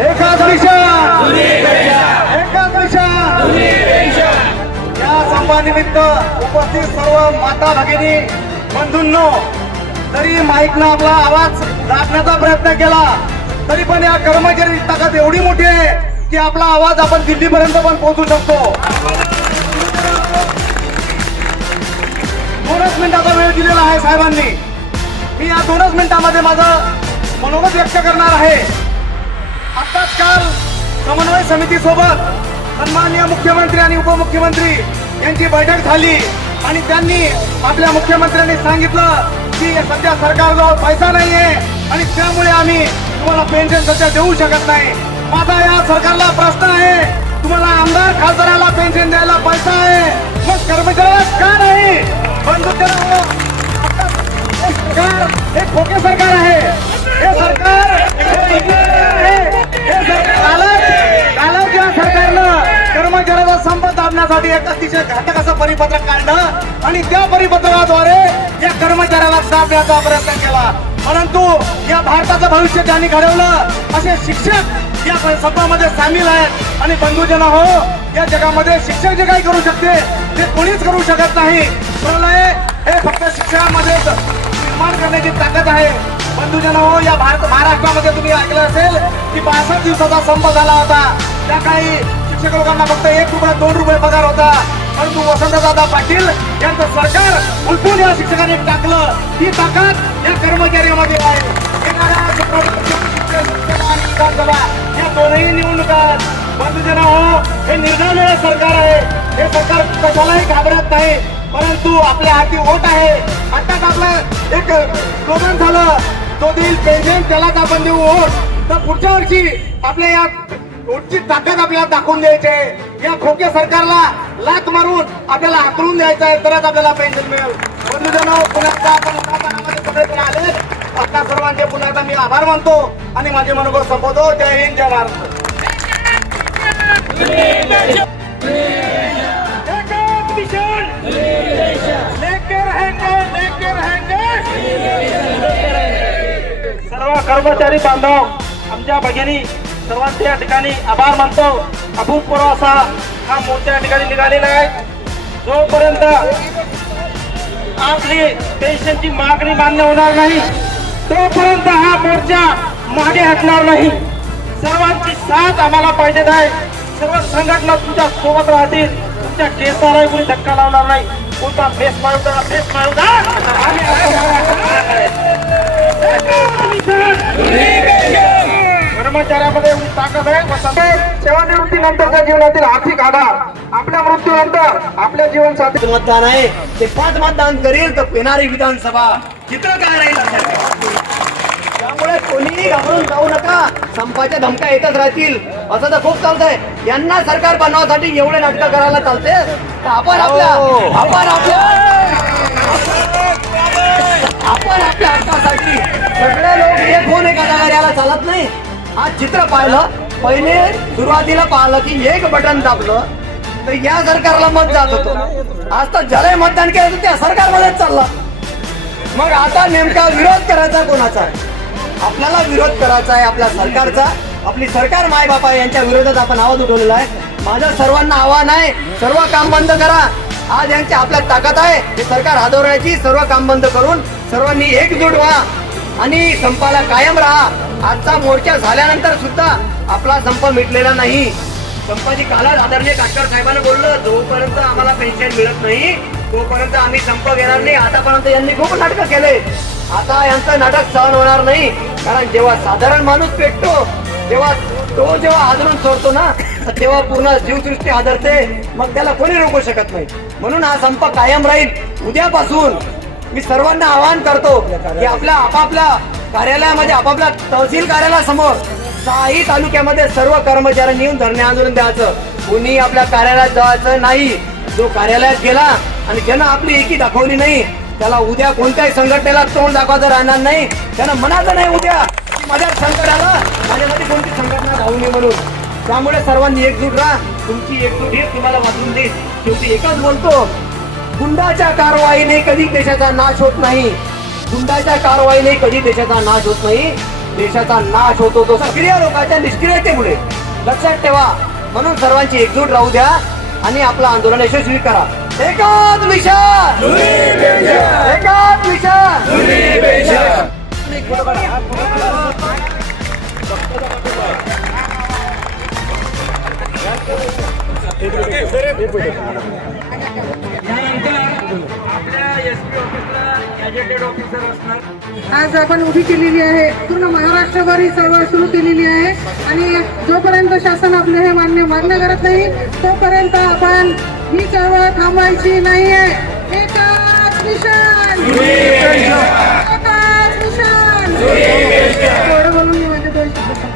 एकाच मिशन, एकाच मिशन. या संपानिमित्त उपस्थित सर्व माता भगिनी बंधूंनो, तरी माईकनं आपला आवाज दाबण्याचा प्रयत्न केला तरी पण या कर्मचारी ताकद एवढी मोठी आहे की आपला आवाज आपण दिल्लीपर्यंत पण पोहोचू शकतो. 2च मिनिटाचा वेळ दिलेला आहे साहेबांनी. मी या 2च मिनिटांमध्ये माझं मनोगत व्यक्त करणार आहे. आताच काल समन्वय समिती सोबत सन्माननीय मुख्यमंत्री आणि उपमुख्यमंत्री यांची बैठक झाली आणि त्यांनी आपल्या मुख्यमंत्र्यांनी सांगितलं की सध्या सरकारजवळ पैसा नाहीये आणि त्यामुळे आम्ही तुम्हाला पेन्शन सध्या देऊ शकत नाही. माझा या सरकारला प्रश्न आहे, तुम्हाला आमदार खासदाराला पेन्शन द्यायला पैसा आहे, मग कर्मचाऱ्याला का नाही? बंधुत्वाला सरकार हे खोके सरकार आहे. हे सरकार कालच या सरकारनं कर्मचाऱ्याचा संप दाबण्यासाठी एक अतिशय घातक असं परिपत्रक काढलं आणि त्या परिपत्रकाद्वारे या कर्मचाऱ्याला दाबण्याचा प्रयत्न केला. परंतु या भारताचं भविष्य त्यांनी घडवलं. असे शिक्षक या संपामध्ये सामील आहेत आणि बंधुजन हो, या जगामध्ये शिक्षक जे काही करू शकते ते कोणीच करू शकत नाही. प्रलय हे फक्त शिक्षणामध्ये निर्माण करण्याची ताकद आहे. बंधुजन हो, या महाराष्ट्रामध्ये तुम्ही ऐकलं असेल की 62 दिवसाचा संप झाला होता. त्या काही शिक्षक लोकांना फक्त 1 रुपया 2 रुपये पगार होता. परंतु वसंतदादा पाटील यांचं सरकार उलटून या शिक्षकांनी टाकलं. ही ताकद या कर्मचाऱ्यांमध्ये आहे. या दोनही निवडणुकात बंधुजन हो, हे निर्णय सरकार आहे. हे सरकार कशालाही घाबरत नाही. परंतु आपल्या हाती वोट आहे. आताच आपलं एक स्लोगन झालं, जो देईल पेन्शन त्यालाच आपण देऊ वोट. तर पुढच्या वर्षी आपल्या या वोटची ताकद आपल्याला दाखवून द्यायची आहे. या खोके सरकारला लात मारून आपल्याला हाकलून द्यायचं आहे, तरच आपल्याला पेन्शन मिळेल. बंधुजन हो, पुण्याचा आपण सगळेजण आले. आता सर्वांचे पुन्हा एकदा मी आभार मानतो आणि माझे मनोगत संपवतो. जय हिंद, जय महाराष्ट्र. सर्व कर्मचारी बांधव, आमच्या भगिनी सर्वांचे या ठिकाणी आभार मानतो. अभूतपूर्व असा हा मोर्चा या ठिकाणी निघालेला आहे. जोपर्यंत आपली पेन्शनची मागणी मान्य होणार नाही तोपर्यंत हा मोर्चा मागे हटणार नाही. सर्वांची साथ आम्हाला पाहिजे आहे. सर्व संघटना तुमच्या सोबत राहतील. तुमच्या केसाला कोणी धक्का लावणार नाही. कोणता फेस मारून फेस मारून कर्मचाऱ्यामध्ये एवढी ताकद आहे. सेवानिवृत्तीनंतरच्या जीवनातील आर्थिक आधार, आपल्या मृत्यूनंतर आपल्या जीवनसाथी मतदान आहे ते 5 मतदान करेल तर पेनारी विधानसभा चित्र काय राहील. त्यामुळे कोणीही घाबरून जाऊ नका. संपाच्या धमक्या येतच राहतील. असं तर खूप चालतंय. यांना सरकार बनवण्यासाठी एवढे नाटकं करायला चालते. आपण आपल्या हक्कासाठी सगळे लोक एक होऊन एका जागा यायला चालत नाही. आज चित्र पाहिलं, पहिले सुरुवातीला पाहिलं की एक बटन दाबलं तर या सरकारला मत जात होतं. आज तर ज्याला मतदान केलं तर त्या सरकारमध्येच चालला. मग आता नेमका विरोध करायचा कोणाचा आहे? आपल्याला विरोध करायचा आहे आपल्या सरकारचा. आपली सरकार मायबापा यांच्या विरोधात आपण आवाज उठवलेला आहे. माझं सर्वांना आव्हान आहे, सर्व काम बंद करा. आज यांची आपल्यात ताकद आहे हे सरकार हादरवण्याची. सर्व काम बंद करून सर्वांनी एकजूट व्हा आणि संपाला कायम राहा. आजचा मोर्चा झाल्यानंतर सुद्धा आपला संप मिटलेला नाही. संपाची कालात आदरणीय काटकर साहेबांना बोललं, जोपर्यंत आम्हाला पेन्शन मिळत नाही तोपर्यंत आम्ही संप घेणार नाही. आतापर्यंत यांनी खूप नाटकं केले. आता यांचं नाटक सहन होणार नाही. कारण जेव्हा साधारण माणूस पेटतो, जेव्हा हादरून सोडतो ना, तेव्हा पूर्ण जीवसृष्टी हादरते. मग त्याला कोणी रोखू शकत नाही. म्हणून हा संप कायम राहील. उद्यापासून मी सर्वांना आवाहन करतो की आपल्या आपापल्या कार्यालयामध्ये, आपापल्या तहसील कार्यालयासमोर 6ही तालुक्यामध्ये सर्व कर्मचाऱ्यांनी येऊन धरणे आंदोलन द्यायचं. कोणी आपल्या कार्यालयात जायचं नाही. जो कार्यालयात गेला आणि ज्यानं आपली एकी दाखवली नाही त्याला उद्या कोणत्याही संघटनेला तोंड दाखवायचं राहणार नाही. त्यानं म्हणायचं नाही उद्या की माझ्या संकट आलं, माझ्यामध्ये कोणती संघटना धावू नये म्हणून. त्यामुळे सर्वांनी एकजूट राहा. तुमची एकजूट ही तुम्हाला वाचून देईल. शेवटी एकच बोलतो, गुंडाच्या कारवाईने कधी देशाचा नाश होत नाही. गुंडाच्या कारवाईने कधी देशाचा नाश होत नाही. देशाचा नाश होतो तो सक्रिय लोकांच्या निष्क्रियतेमुळे. लक्षात ठेवा. म्हणून सर्वांची एकजूट राहू द्या आणि आपलं आंदोलन यशस्वी करा. एकाच मिशन, एकाच मिशन. आज आपण उभी केलेली आहे. पूर्ण महाराष्ट्रभर ही चळवळ सुरू केलेली आहे आणि जोपर्यंत शासन आपले हे मान्य करत नाही तोपर्यंत आपण ही चळवळ थांबवायची नाहीये. एकाच मिशन, एकाच मिशन. एवढं बोलून मी माझे 2 शब्द